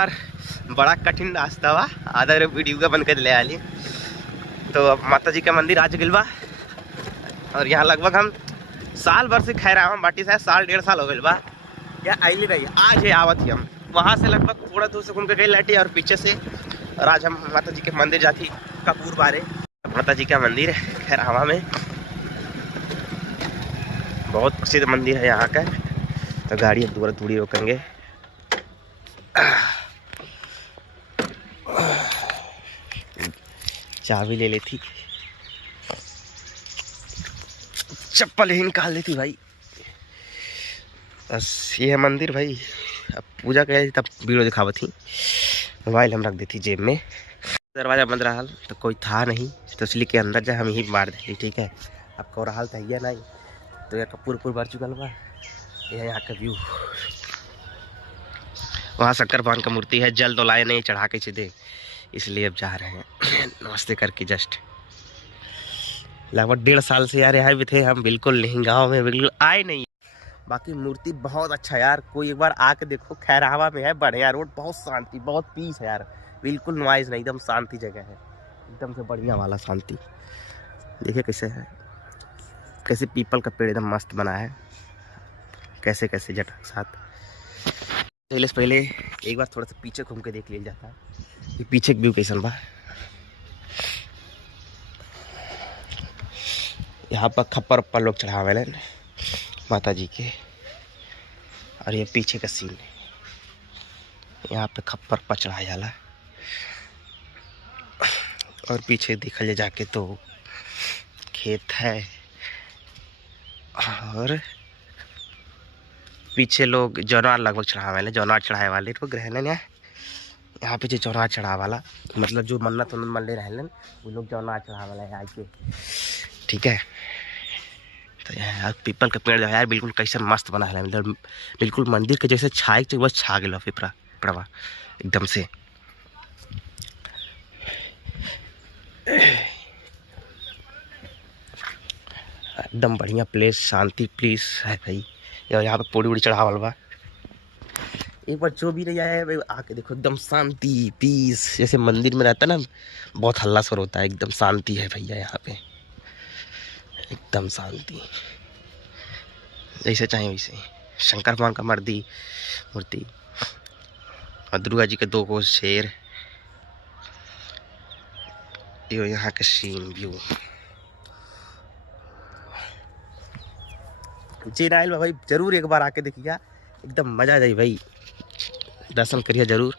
यार बड़ा कठिन रास्ता बा, आधा वीडियो का बन कर ले आली। तो अब माता जी का मंदिर आ चुकिल बा और यहाँ लगभग हम साल भर से खैर हम बाटी शायद साल 1.5 साल हो गए बा या आइली नहीं, आज है आवत ही हम वहाँ से लगभग थोड़ा दूर से घूम के गई लाटी और पीछे से। और आज हम माता जी के मंदिर जाती कपूर बारे। माता जी का मंदिर है खैरावा में, बहुत प्रसिद्ध मंदिर है यहाँ का। तो गाड़ी अब दूर थोड़ी रोकेंगे। चाबी ले लेती, चप्पल ही निकाल लेती भाई। बस ये है मंदिर भाई। अब पूजा कर तब वीडियो दिखावत थी, मोबाइल हम रख देती जेब में। दरवाजा बंद रहा तो कोई था नहीं, तो इसलिए के अंदर जा हम ही मार दी। ठीक है, अब को रहा था नहीं तो यार कपूर भर चुका बा। यह यहाँ का व्यू, वहाँ शक्कर भगवान का मूर्ति है, जल तो लाए नहीं, चढ़ा के सीधे, इसलिए अब जा रहे हैं नमस्ते करके। जस्ट लगभग 1.5 साल से यार यहाँ भी थे हम, बिल्कुल नहीं गाँव में बिल्कुल आए नहीं। बाकी मूर्ति बहुत अच्छा यार, कोई एक बार आके देखो। खैरावा में है, बढ़िया रोड, बहुत शांति, बहुत पीस है यार, बिल्कुल नॉइज नहीं, एकदम शांति जगह है, एकदम से बढ़िया वाला शांति। देखिए कैसे है, कैसे पीपल का पेड़ एकदम मस्त बना है, कैसे कैसे जटा के साथ। पहले एक बार थोड़ा सा पीछे घूम के देख लिया जाता है कि पीछे व्यू कैसन बा। यहाँ पर खप्पर उप्पर लोग चढ़ावे माता जी के, और ये पीछे का सीन है, यहाँ पे खप्पर पर चढ़ाया जाला। और पीछे दिखल जाके तो खेत है, और पीछे लोग जौनार लगभग चढ़ावे वाले, जौनार चढ़ाए वाले लोग रहने यहाँ पे जो जौनार चढ़ा वाला, मतलब जो मन्नत उन्नत मन ले रहलन वो लोग जौनार चढ़ा वाला है आके। ठीक है, तो यार पीपल का पेड़ जो है यार बिल्कुल कैसे मस्त बना है, मतलब बिल्कुल मंदिर के जैसे छाए के बस छा गया पिपरा पड़वा एकदम से। एकदम बढ़िया प्लेस, शांति प्लेस है भाई। यहाँ पे पूड़ी उड़ी चढ़ावल बा, एक बार जो भी नहीं आया भाई आके देखो, एकदम शांति पीस, जैसे मंदिर में रहता ना बहुत हल्ला शोर होता है, एकदम शांति है भैया यहाँ पे, एकदम शांति जैसे चाहे वैसे। शंकर भगवान का मूर्ति और दुर्गा जी के 2 गो शेर, यो यहाँ के सीन व्यू। चेनाइल भाई जरूर एक बार आके देखिए, एकदम मजा आ जाए भाई, दर्शन करिए जरूर।